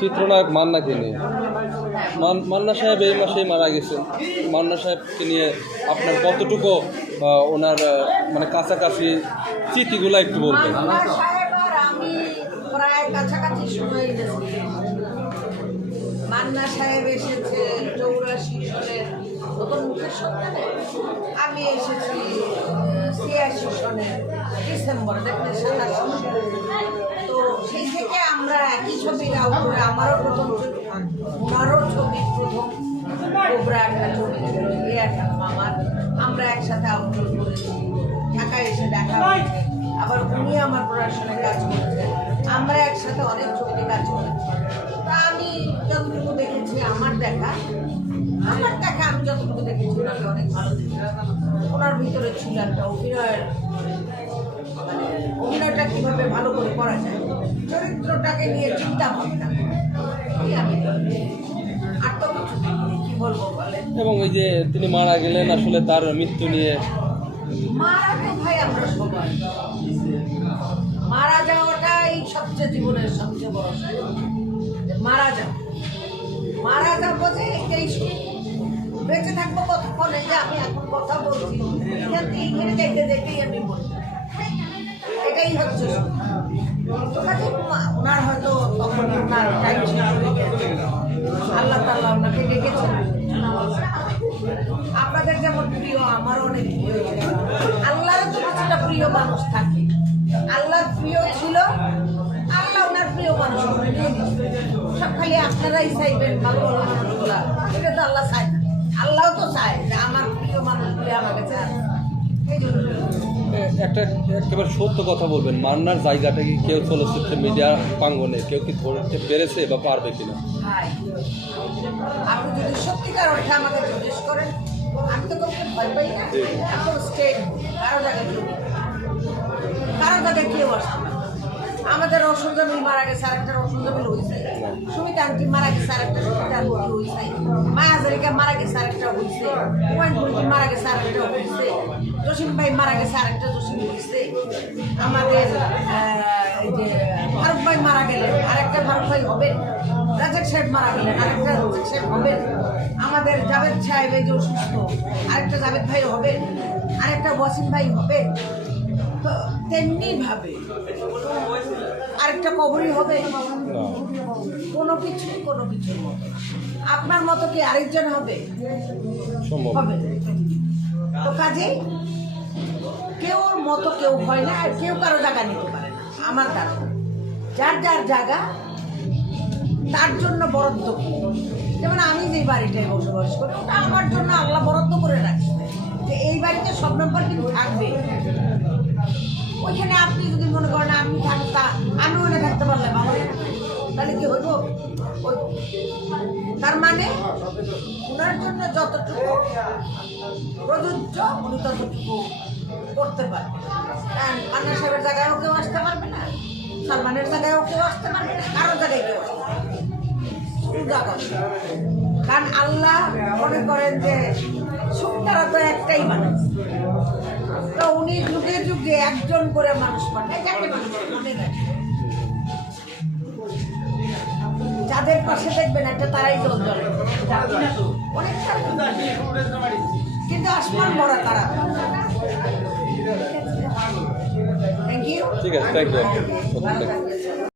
চিত্রনায়ক মান্নাকে নিয়ে মান- মান্না সাহেব এই মাসেই মারা গেছেন। মান্না সাহেবকে নিয়ে আপনার কতটুকু ওনার মানে কাছাকাছি স্মৃতিগুলো একটু বলবেন? মান্না সাহেব এসেছে চৌরাশি সনের নতুন মুখের সন্তানে আমি এসেছি সনের ডিসেম্বর দেখলে সাতাশি তো সেই থেকে আমরা একই ছবি ছবির আউটডোরে আমারও প্রথম ওনারও ছবি প্রথম কোবরা একটা ছবি ছিল এ একটা মামার আমরা একসাথে আউটডোর করেছি ঢাকায় এসে দেখা হয়েছে আবার উনি আমার প্রোডাকশনে কাজ করেছেন আমরা একসাথে অনেক ছবিতে কাজ করেছি তা আমি যতটুকু দেখেছি আমার দেখা আমার দেখা আমি যতটুকু দেখেছি, ওনাকে অনেক ভালো দেখেছি। ভিতরে ছিল একটা অভিনয়ের মানে অভিনয়টা কীভাবে ভালো করে করা যায় চরিত্রটাকে নিয়ে চিন্তা ভাবনা এই আর তো কিছু কি বলব বলেন এবং ওই যে তিনি মারা গেলেন আসলে তার মৃত্যু নিয়ে মারা তো ভাই আমরা সবাই। মারা যাওয়াটাই সবচেয়ে জীবনের সবচেয়ে বড় মারা যাও। মারা যাব যে সুখ। বেঁচে থাকব কতক্ষণ এই যে আমি এখন কথা বলছি। এখান থেকে যাইতে যেতেই আমি বলি। এটাই হচ্ছে। তো ওনার হয়তো তখন ওনার টাইম আল্লাহ তাল্লাহ ওনাকে আপনাদের যেমন প্রিয়, আমারও অনেক প্রিয়। আল্লাহর তো কিছুটা প্রিয় মানুষ থাকে। আল্লাহর প্রিয় ছিল, আল্লাহ ওনার প্রিয় মানুষ। সব খালি আপনারাই চাইবেন ভালো ভালো মানুষগুলা এটা তো আল্লাহ চায় না। আল্লাহ তো চায় যে আমার প্রিয় মানুষগুলি একটা একেবারে সত্য কথা বলবেন মান্নার জায়গাটা কি কেউ চলচ্চিত্র মিডিয়া প্রাঙ্গনে কেউ কি ধরতে পেরেছে বা পারবে কিনা? আপনি যদি সত্যিকার অর্থে আমাকে জিজ্ঞেস করেন আমি তো কাউকে ভয় পাই না। এখন স্টেট কারও জায়গায় কারও জায়গায় কেউ আসবে। আমাদের রসুন জমিল মারা গেছে আর একটা রসুন জমিল হয়েছে সুমিতা আন্টি মারা গেছে আর একটা সুমিতা আন্টি হয়েছে মায়া হাজারিকা মারা গেছে আর একটা হয়েছে হুমায়ুন মারা গেছে আর একটা হয়েছে জসিম ভাই মারা গেছে আর একটা জসিম হয়েছে আমাদের যে ফারুক ভাই মারা গেলেন আর একটা ফারুক ভাই হবেন রাজাক সাহেব মারা গেলেন আরেকটা রাজাক সাহেব হবেন আমাদের জাভেদ সাহেব এই যে অসুস্থ, আরেকটা জাভেদ ভাই হবেন আরেকটা ওয়াসিম ভাই হবে। তো তেমনি ভাবে। আরেকটা কবরই হবে? কোনো কিছু কোনো কিছুর মতো আপনার মতো কি আরেকজন হবে? হবে। তো কাজেই কেউ মতো কেউ হয় না আর কেউ কারও জায়গা নিতে পারে না। আমার দ্বারা যার যার জায়গা তার জন্য বরাদ্দ যেমন আমি যে বাড়িটায় বসবাস করি ওটা আমার জন্য আল্লাহ বরাদ্দ করে রাখছে। যে এই বাড়িতে সব নম্বর কিন্তু থাকবে ওইখানে আপনি যদি মনে করেন আমি থাকতা আমি ওখানে থাকতে পারলাম আমার তাহলে কি হইব? তার মানে ওনার জন্য যতটুকু প্রযোজ্য, উনি ততটুকু করতে পারবে। কারণ পান্না সাহেবের জায়গায়ও কেউ আসতে পারবে না, সালমানের জায়গায়ও কেউ আসতে পারবে না, কারও জায়গায় কেউ আসতে পারবে কারণ আল্লাহ মনে করেন যে সুখ তারা তো একটাই মানুষ তো উনি যুগে যুগে একজন করে মানুষ পাঠায় যাকে মানুষ মনে রাখে যাদের পাশে দেখবেন একটা তারাই জল অনেকটা কিন্তু আসমান বড় তারা। থ্যাংক ইউ ঠিক আছে থ্যাংক ইউ